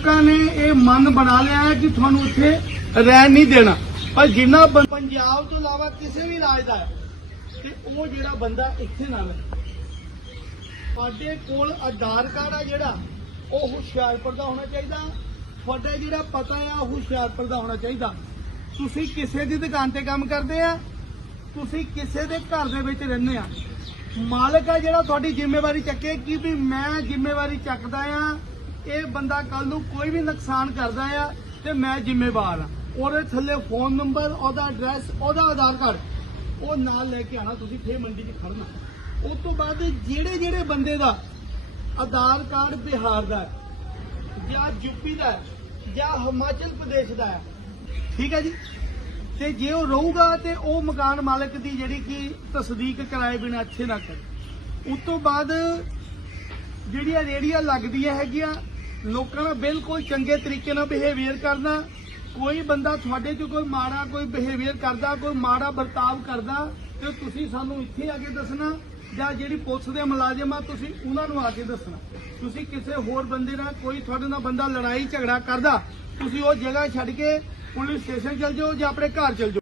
ਲੋਕਾਂ ਨੇ ਇਹ ਮਨ ਬਣਾ ਲਿਆ ਹੈ ਕਿ ਤੁਹਾਨੂੰ ਇੱਥੇ ਰਹਿਣ ਨਹੀਂ ਦੇਣਾ। ਪਰ ਜਿੰਨਾ ਪੰਜਾਬ ਤੋਂ ਇਲਾਵਾ ਕਿਸੇ ਵੀ ਰਾਜ ਦਾ ਹੈ, ਤੇ ਉਹ ਜਿਹੜਾ ਬੰਦਾ ਇੱਥੇ ਨਾ ਰਹੇ। ਸਾਡੇ ਕੋਲ ਆਧਾਰ ਕਾਰਡ ਆ ਜਿਹੜਾ, ਉਹ ਹੁਸ਼ਿਆਰਪੁਰ ਦਾ ਹੋਣਾ ਚਾਹੀਦਾ। ਤੁਹਾਡਾ ਜਿਹੜਾ ਪਤਾ ਆ, ਉਹ ਹੁਸ਼ਿਆਰਪੁਰ ਦਾ ਹੋਣਾ ਚਾਹੀਦਾ। ਤੁਸੀਂ ਕਿਸੇ ਦੀ ਦੁਕਾਨ ਤੇ ਕੰਮ ਕਰਦੇ ਆ, ਤੁਸੀਂ ਕਿਸੇ ਦੇ ਘਰ ਦੇ ਵਿੱਚ ਰਹਿੰਦੇ ਆ। ਮਾਲਕ ਆ ਜਿਹੜਾ ਤੁਹਾਡੀ ਜ਼ਿੰਮੇਵਾਰੀ ਚੱਕੇ ਕਿ ਵੀ ਮੈਂ ਜ਼ਿੰਮੇਵਾਰੀ ਚੱਕਦਾ ਆ ਇਹ ਬੰਦਾ ਕੱਲ ਨੂੰ ਕੋਈ ਵੀ ਨੁਕਸਾਨ ਕਰਦਾ ਆ ਤੇ ਮੈਂ ਜ਼ਿੰਮੇਵਾਰ ਆ। ਉਹਦੇ ਥੱਲੇ ਫੋਨ ਨੰਬਰ ਉਹਦਾ ਐਡਰੈਸ ਉਹਦਾ ਆਧਾਰ ਕਾਰਡ ਉਹ ਨਾਲ ਲੈ ਕੇ ਆਣਾ ਤੁਸੀਂ ਫੇਰ ਮੰਡੀ 'ਚ ਖੜਨਾ ਉਸ ਤੋਂ ਬਾਅਦ ਜਿਹੜੇ ਜਿਹੜੇ ਬੰਦੇ ਦਾ ਆਧਾਰ ਕਾਰਡ ਬਿਹਾਰ ਦਾ ਹੈ, ਜਾਂ ਯੂਪੀ ਦਾ ਜਾਂ ਹਿਮਾਚਲ ਪ੍ਰਦੇਸ਼ ਦਾ ਹੈ ਠੀਕ ਹੈ ਜੀ? ਤੇ ਜੇ ਉਹ ਰਹੂਗਾ ਤੇ ਉਹ ਮਕਾਨ ਮਾਲਕ ਦੀ ਜਿਹੜੀ ਕਿ ਤਸਦੀਕ ਕਰਾਏ ਬਿਨਾਂ ਇੱਥੇ ਨਾ ਕਰੇ। ਉਸ ਤੋਂ ਬਾਅਦ ਜਿਹੜੀਆਂ ਰੇੜੀਆਂ ਲੱਗਦੀਆਂ ਹੈਗੀਆਂ ਲੋਕਾਂ ਨਾਲ ਬਿਲਕੁਲ ਚੰਗੇ ਤਰੀਕੇ ਨਾਲ ਬਿਹੇਵੀਅਰ ਕਰਨਾ। ਕੋਈ ਬੰਦਾ ਤੁਹਾਡੇ ਤੋਂ ਕੋਈ ਮਾੜਾ ਕੋਈ ਬਿਹੇਵੀਅਰ ਕਰਦਾ, ਕੋਈ ਮਾੜਾ ਵਰਤਾਵ ਕਰਦਾ, ਤੇ ਤੁਸੀਂ ਸਾਨੂੰ ਇੱਥੇ ਆ ਕੇ ਦੱਸਣਾ, ਜਾਂ ਜਿਹੜੀ ਪੁਲਿਸ ਦੇ ਮੁਲਾਜ਼ਮ ਆ, ਤੁਸੀਂ ਉਹਨਾਂ ਨੂੰ ਆ ਕੇ ਦੱਸਣਾ। ਤੁਸੀਂ ਕਿਸੇ ਹੋਰ ਬੰਦੇ ਨਾਲ ਕੋਈ ਤੁਹਾਡੇ ਨਾਲ ਬੰਦਾ ਲੜਾਈ ਝਗੜਾ ਕਰਦਾ, ਤੁਸੀਂ ਉਹ ਜਗ੍ਹਾ ਛੱਡ ਕੇ ਪੁਲਿਸ ਸਟੇਸ਼ਨ ਚਲ ਜਾਓ ਜਾਂ ਆਪਣੇ ਘਰ ਚਲ ਜਾਓ।